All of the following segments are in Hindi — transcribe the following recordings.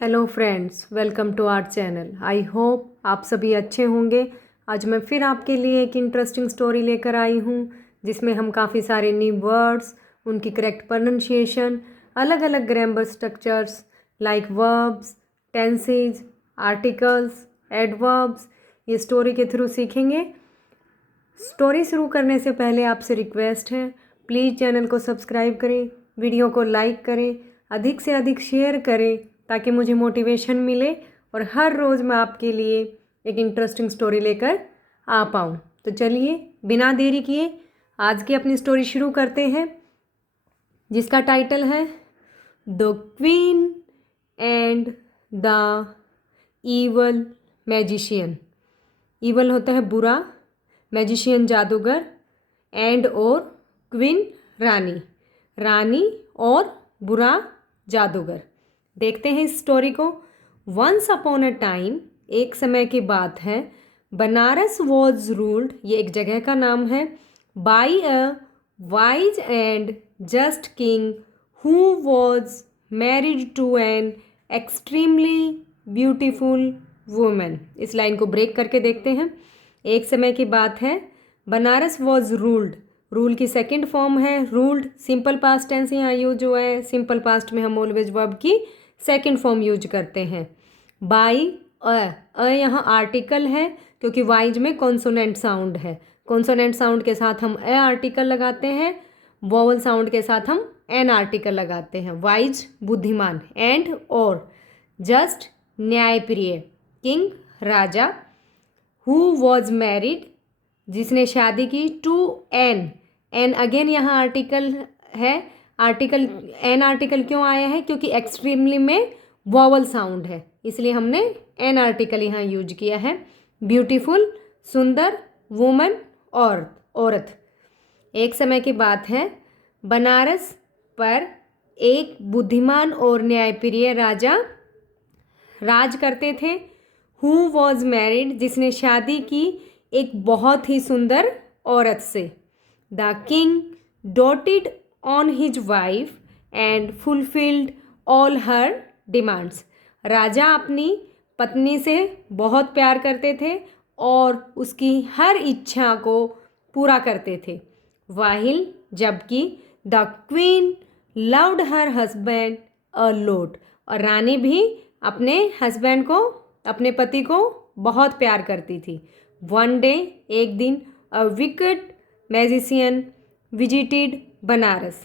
Hello friends, welcome to our channel. I hope आप सभी अच्छे होंगे। आज मैं फिर आपके लिए एक इंटरेस्टिंग स्टोरी लेकर आई हूँ जिसमें हम काफ़ी सारे न्यू वर्ड्स, उनकी करेक्ट प्रोनाउंसिएशन, अलग अलग grammar structures like verbs, tenses, articles, adverbs ये स्टोरी के थ्रू सीखेंगे। स्टोरी शुरू करने से पहले आपसे रिक्वेस्ट है, प्लीज़ चैनल को सब्सक्राइब करें, वीडियो को लाइक करें, अधिक से अधिक शेयर करें ताकि मुझे मोटिवेशन मिले और हर रोज़ मैं आपके लिए एक इंटरेस्टिंग स्टोरी लेकर आ पाऊँ। तो चलिए बिना देरी किए आज की अपनी स्टोरी शुरू करते हैं, जिसका टाइटल है the queen and the evil magician. Evil होता है बुरा, मैजिशियन जादूगर, एंड और क्वीन रानी, रानी और बुरा जादूगर। देखते हैं इस स्टोरी को। वंस अपॉन अ टाइम, एक समय की बात है, बनारस वॉज रूल्ड, ये एक जगह का नाम है, by a wise and just king who was married to an extremely beautiful woman. इस लाइन को ब्रेक करके देखते हैं। एक समय की बात है, बनारस वॉज रूल्ड, रूल की सेकंड फॉर्म है रूल्ड, सिंपल पास्ट टेंस यहाँ यूज हुआ है। सिंपल पास्ट में हम ऑलवेज वर्ब की सेकंड फॉर्म यूज करते हैं। बाई अ यहाँ आर्टिकल है क्योंकि वाइज में कॉन्सोनेंट साउंड है। कॉन्सोनेंट साउंड के साथ हम ए आर्टिकल लगाते हैं, वोवल साउंड के साथ हम एन आर्टिकल लगाते हैं। वाइज बुद्धिमान, एंड और जस्ट न्यायप्रिय, king Raja, who was married जिसने शादी की, टू एन, एन अगेन यहाँ आर्टिकल है। आर्टिकल एन आर्टिकल क्यों आया है? क्योंकि एक्सट्रीमली में वॉवल साउंड है, इसलिए हमने एन आर्टिकल यहाँ यूज किया है। ब्यूटीफुल सुंदर, वुमन औरत। एक समय की बात है, बनारस पर एक बुद्धिमान और न्यायप्रिय राजा राज करते थे। हु वॉज मैरिड जिसने शादी की एक बहुत ही सुंदर औरत से। The king doted on his wife and fulfilled all her demands, राजा अपनी पत्नी से बहुत प्यार करते थे और उसकी हर इच्छा को पूरा करते थे। वाहिल जबकि the queen loved her husband a lot, और रानी भी अपने हस्बैंड को, अपने पति को बहुत प्यार करती थी। वन डे, एक दिन, a wicked magician visited Banaras.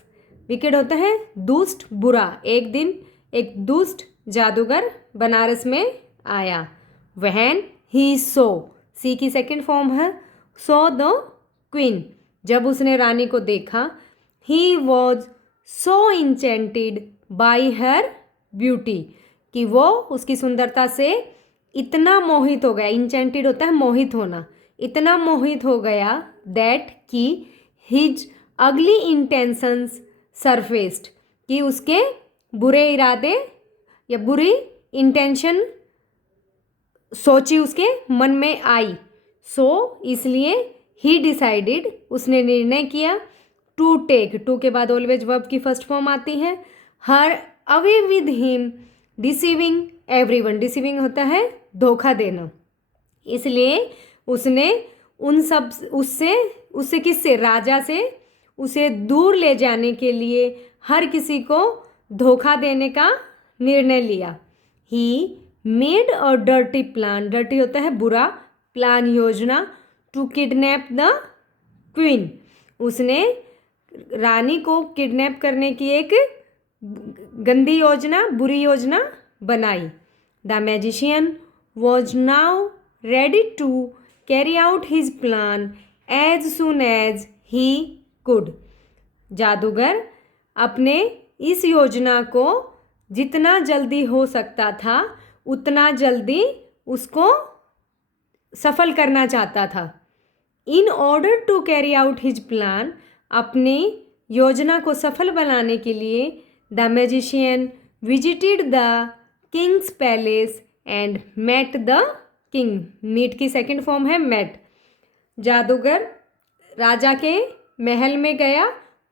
Wicked होता है दुष्ट, बुरा। एक दिन एक दुष्ट जादूगर बनारस में आया। व्हेन ही सो, सी की सेकंड फॉर्म है, सो द क्वीन, जब उसने रानी को देखा, he was so enchanted by her beauty, कि वो उसकी सुंदरता से इतना मोहित हो गया। इंचेंटेड होता है मोहित होना। इतना मोहित हो गया दैट कि हिज अगली इंटेंशंस सरफेस्ड, कि उसके बुरे इरादे या बुरी इंटेंशन सोची उसके मन में आई। सो इसलिए ही डिसाइडेड, उसने निर्णय किया, टू टेक, टू के बाद ऑलवेज वर्ब की फर्स्ट फॉर्म आती है, her away with him deceiving everyone. Deceiving होता है धोखा देना। इसलिए उसने उन सब उससे किससे, राजा से, उसे दूर ले जाने के लिए हर किसी को धोखा देने का निर्णय लिया। He made a dirty plan, dirty होता है बुरा, प्लान योजना, टू किडनैप द क्वीन, उसने रानी को किडनैप करने की एक गंदी योजना, बुरी योजना बनाई। The magician was now ready to carry out his plan as soon as he could. जादूगर अपने इस योजना को जितना जल्दी हो सकता था उतना जल्दी उसको सफल करना चाहता था। In order to carry out his plan, अपनी योजना को सफल बनाने के लिए the magician visited the king's palace and met the king. Meet की सेकंड फॉर्म है मेट। जादूगर राजा के महल में गया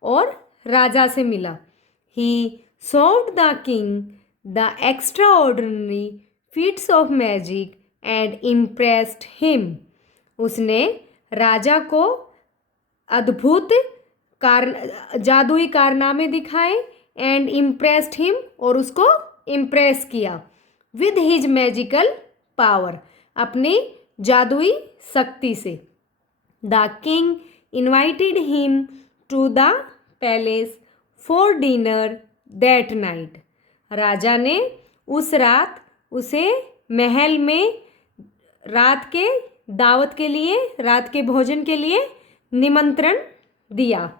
और राजा से मिला। He solve the king the extraordinary feats of magic and impressed him. उसने राजा को अद्भुत जादुई कारनामे दिखाए एंड इम्प्रेस्ड हिम, और उसको इम्प्रेस किया विद हिज मैजिकल पावर, अपनी जादुई शक्ति से। The king invited him to the palace for dinner that night. राजा ने उस रात उसे महल में रात के दावत के लिए, रात के भोजन के लिए निमंत्रण दिया।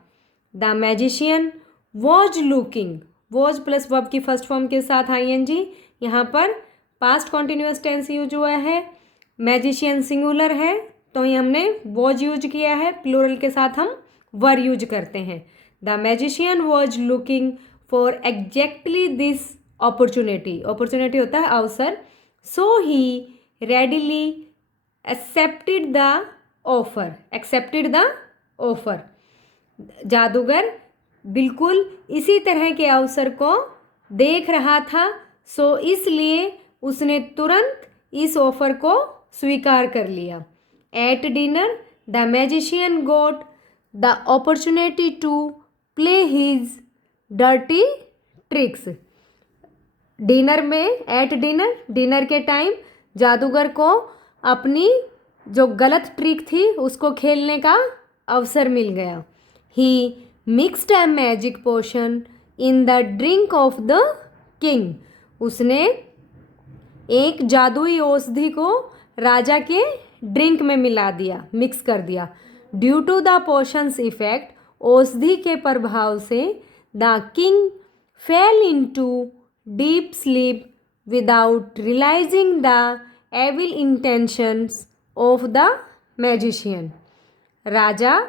The magician was looking, was plus verb की फर्स्ट फॉर्म के साथ आईएनजी, यहाँ पर पास्ट कॉन्टिन्यूअस टेंस यूज हुआ है। मैजिशियन सिंगुलर है तो ही हमने वॉज यूज किया है, प्लूरल के साथ हम वर यूज करते हैं। The magician was looking for exactly this opportunity, opportunity होता है अवसर। So he readily accepted the offer, accepted the offer. जादूगर बिल्कुल इसी तरह के अवसर को देख रहा था, सो इसलिए उसने तुरंत इस ऑफर को स्वीकार कर लिया। At dinner the magician got the opportunity to play his dirty tricks. Dinner में, एट डिनर, डिनर के टाइम जादूगर को अपनी जो गलत ट्रिक थी उसको खेलने का अवसर मिल गया। He mixed a magic potion in the drink of the king. उसने एक जादुई औषधि को राजा के ड्रिंक में मिला दिया, मिक्स कर दिया। Due to the potion's effect, औषधि के प्रभाव से the king fell into deep sleep without realising the evil intentions of the magician. राजा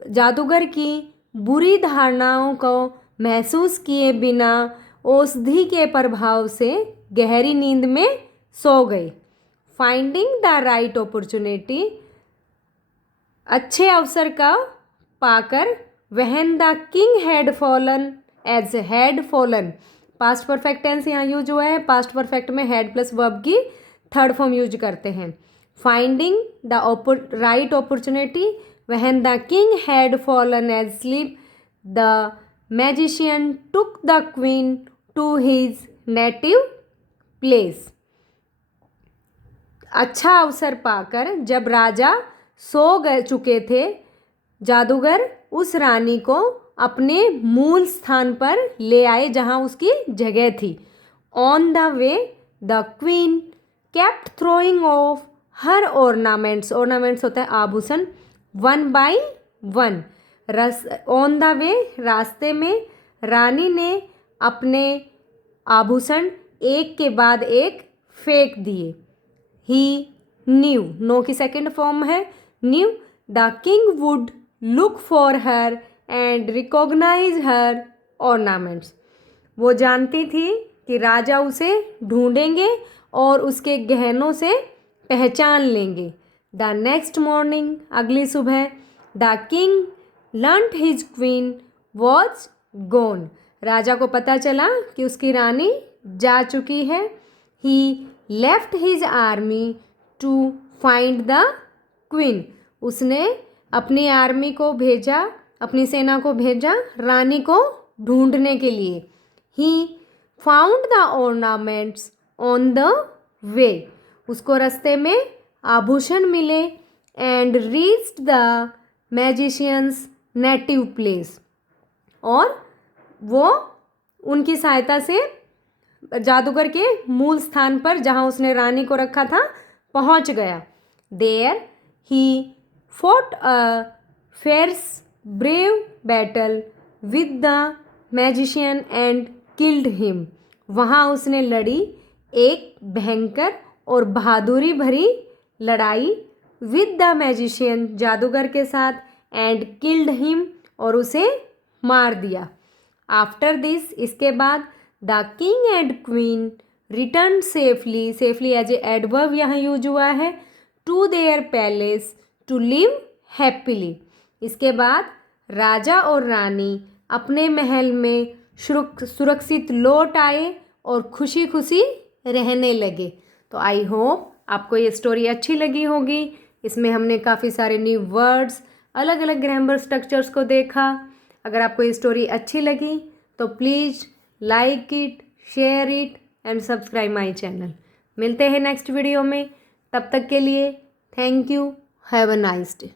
जादूगर की बुरी धारणाओं को महसूस किए बिना औषधि के प्रभाव से गहरी नींद में सो गए। फाइंडिंग द राइट अपॉर्चुनिटी, अच्छे अवसर का पाकर, when the king had fallen, as had fallen, past perfect tense यहाँ यूज हुआ है। पास्ट परफेक्ट में हैड प्लस वर्ब की थर्ड फॉर्म यूज करते हैं। Finding the right opportunity, when the king had fallen asleep, the magician took the queen to his native place. अच्छा अवसर पाकर जब राजा सो गए चुके थे, जादूगर उस रानी को अपने मूल स्थान पर ले आए जहाँ उसकी जगह थी। On the way the queen kept throwing of her ornaments, ornaments होता है आभूषण, one by one. On the way, रास्ते में रानी ने अपने आभूषण एक के बाद एक फेंक दिए। ही न्यू, नो की सेकेंड फॉर्म है knew, the king would look for her and recognise her ornaments. वो जानती थी कि राजा उसे ढूंढेंगे और उसके गहनों से पहचान लेंगे। द नेक्स्ट मॉर्निंग, अगली सुबह, the king learned his queen was gone. राजा को पता चला कि उसकी रानी जा चुकी है। He left his army to find the queen. उसने अपनी आर्मी को भेजा, अपनी सेना को भेजा रानी को ढूंढने के लिए। He found the ornaments on the way. उसको रास्ते में आभूषण मिले। And reached the magicians native place, और वो उनकी सहायता से जादूगर के मूल स्थान पर जहाँ उसने रानी को रखा था पहुँच गया। There he fought a fierce brave battle with the magician and killed him. वहाँ उसने लड़ी एक भयंकर और बहादुरी भरी लड़ाई विद द मैजिशियन, जादूगर के साथ, एंड किल्ड हिम, और उसे मार दिया। आफ्टर दिस, इसके बाद, the king and queen return safely, safely as a adverb यहाँ यूज हुआ है, to their palace to live happily. इसके बाद राजा और रानी अपने महल में सुरक्षित लौट आए और खुशी खुशी रहने लगे। तो आई होप आपको ये स्टोरी अच्छी लगी होगी। इसमें हमने काफ़ी सारे न्यू वर्ड्स, अलग अलग ग्रामर स्ट्रक्चर्स को देखा। अगर आपको ये स्टोरी अच्छी लगी तो please like it, share it and subscribe my channel. मिलते हैं नेक्स्ट वीडियो में, तब तक के लिए thank you, have a nice day.